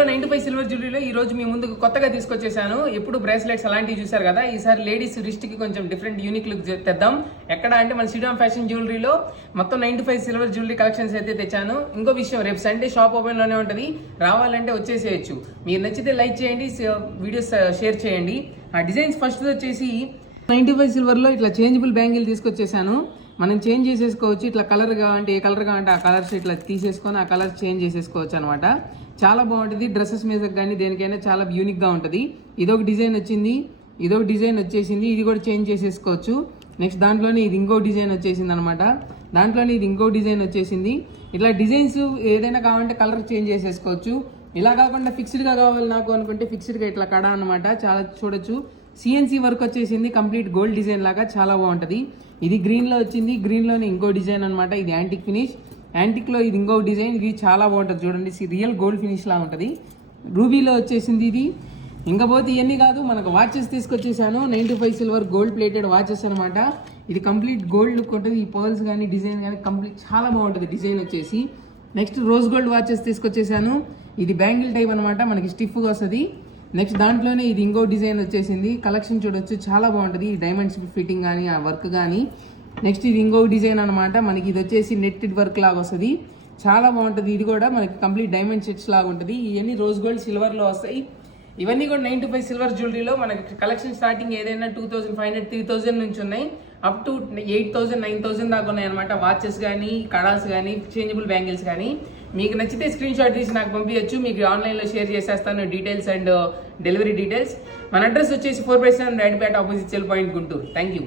Hello 95 silver జ్యువెలరీలో ఈ రోజు మీ ముందుకు కొత్తగా తీసుకొచ్చేసాను. ఎప్పుడు బ్రేస్లెట్స్ అలాంటివి చూసారు కదా, ఈసారి లేడీస్ రిస్ట్ కి కొంచెం డిఫరెంట్ యూనిక్ లుక్ తెద్దాం. ఎక్కడ అంటే మన శ్రీరామ్ ఫ్యాషన్ జ్యువెలరీలో మొత్తం 95 సిల్వర్ జ్యువెలరీ కలెక్షన్స్ అయితే తెచ్చాను. ఇంకో విషయం, రేపు సండే షాప్ ఓపెన్ లోనే ఉంటుంది, రావాలంటే వచ్చేసేయచ్చు. మీరు నచ్చితే లైక్ చేయండి, వీడియోస్ షేర్ చేయండి. ఆ డిజైన్స్ ఫస్ట్ వచ్చేసి 95 సిల్వర్ లో ఇట్లా చేంజబుల్ బ్యాంగిల్ తీసుకొచ్చేసాను. మనం చేంజ్ చేసేసుకోవచ్చు. ఇట్లా కలర్ కావాలంటే ఏ కలర్ కావాలంటే ఆ కలర్స్ ఇట్లా తీసేసుకొని ఆ కలర్ చేంజ్ చేసేసుకోవచ్చు అనమాట. చాలా బాగుంటుంది. డ్రెస్సెస్ మీద కానీ దేనికైనా చాలా యూనిక్గా ఉంటుంది. ఇదొక డిజైన్ వచ్చింది, ఇదొక డిజైన్ వచ్చేసింది, ఇది కూడా చేంజ్ చేసేసుకోవచ్చు. నెక్స్ట్ దాంట్లోనే ఇది ఇంకో డిజైన్ వచ్చేసింది అనమాట. దాంట్లోనే ఇది ఇంకో డిజైన్ వచ్చేసింది. ఇట్లా డిజైన్స్ ఏదైనా కావాలంటే కలర్ చేంజ్ చేసేసుకోవచ్చు. ఇలా కాకుండా ఫిక్స్డ్గా కావాలి నాకు అనుకుంటే ఫిక్స్డ్గా ఇట్లా కడ అనమాట. చాలా చూడొచ్చు. సిఎన్సీ వర్క్ వచ్చేసింది, కంప్లీట్ గోల్డ్ డిజైన్ లాగా చాలా బాగుంటుంది. ఇది గ్రీన్లో వచ్చింది, గ్రీన్లోనే ఇంకో డిజైన్ అనమాట. ఇది యాంటిక్ ఫినిష్, యాంటిక్లో ఇది ఇంకో డిజైన్. ఇది చాలా బాగుంటుంది చూడండి, రియల్ గోల్డ్ ఫినిష్ లా ఉంటుంది. రూబీలో వచ్చేసింది ఇది. ఇంకా పోతే ఇవన్నీ కాదు, మనకు వాచెస్ తీసుకొచ్చేసాను. 95 సిల్వర్ గోల్డ్ ప్లేటెడ్ వాచెస్ అనమాట. ఇది కంప్లీట్ గోల్డ్ లుక్ ఉంటుంది. ఈ పర్ల్స్ కానీ డిజైన్ కానీ కంప్లీట్ చాలా బాగుంటుంది డిజైన్ వచ్చేసి. నెక్స్ట్ రోజ్ గోల్డ్ వాచెస్ తీసుకొచ్చేసాను. ఇది బ్యాంగిల్ టైప్ అనమాట, మనకి స్టిఫ్గా వస్తుంది. నెక్స్ట్ దాంట్లోనే ఇది ఇంకో డిజైన్ వచ్చేసింది. కలెక్షన్ చూడొచ్చు, చాలా బాగుంటుంది. ఈ డైమండ్స్ ఫిట్టింగ్ కానీ ఆ వర్క్ కానీ. నెక్స్ట్ ఇది ఇంకో డిజైన్ అనమాట, మనకి ఇది వచ్చేసి నెట్టెడ్ వర్క్ లాగా వస్తుంది, చాలా బాగుంటుంది. ఇది కూడా మనకి కంప్లీట్ డైమండ్ సెట్స్ లాగా ఉంటుంది. ఇవన్నీ రోజ్ గోల్డ్ సిల్వర్లో వస్తాయి. ఇవన్నీ కూడా 95 సిల్వర్ జ్యువెలరీలో మనకి కలెక్షన్ స్టార్టింగ్ ఏదైనా 2500, 3000 నుంచి ఉన్నాయి, అప్ టు 8000, 9000 దాకా ఉన్నాయి అనమాట. వాచెస్ కానీ, కడాస్ కానీ, చేంజబుల్ బ్యాంగిల్స్ కానీ. మీకు నచ్చితే స్క్రీన్ షాట్ తీసి నాకు పంపించచ్చు. మీకు ఆన్లైన్లో షేర్ చేసేస్తాను డీటెయిల్స్ అండ్ డెలివరీ డీటెయిల్స్. మన అడ్రస్ వచ్చేసి 4/7 రైడ్పేట, opposite cell point, Guntur. Thank you.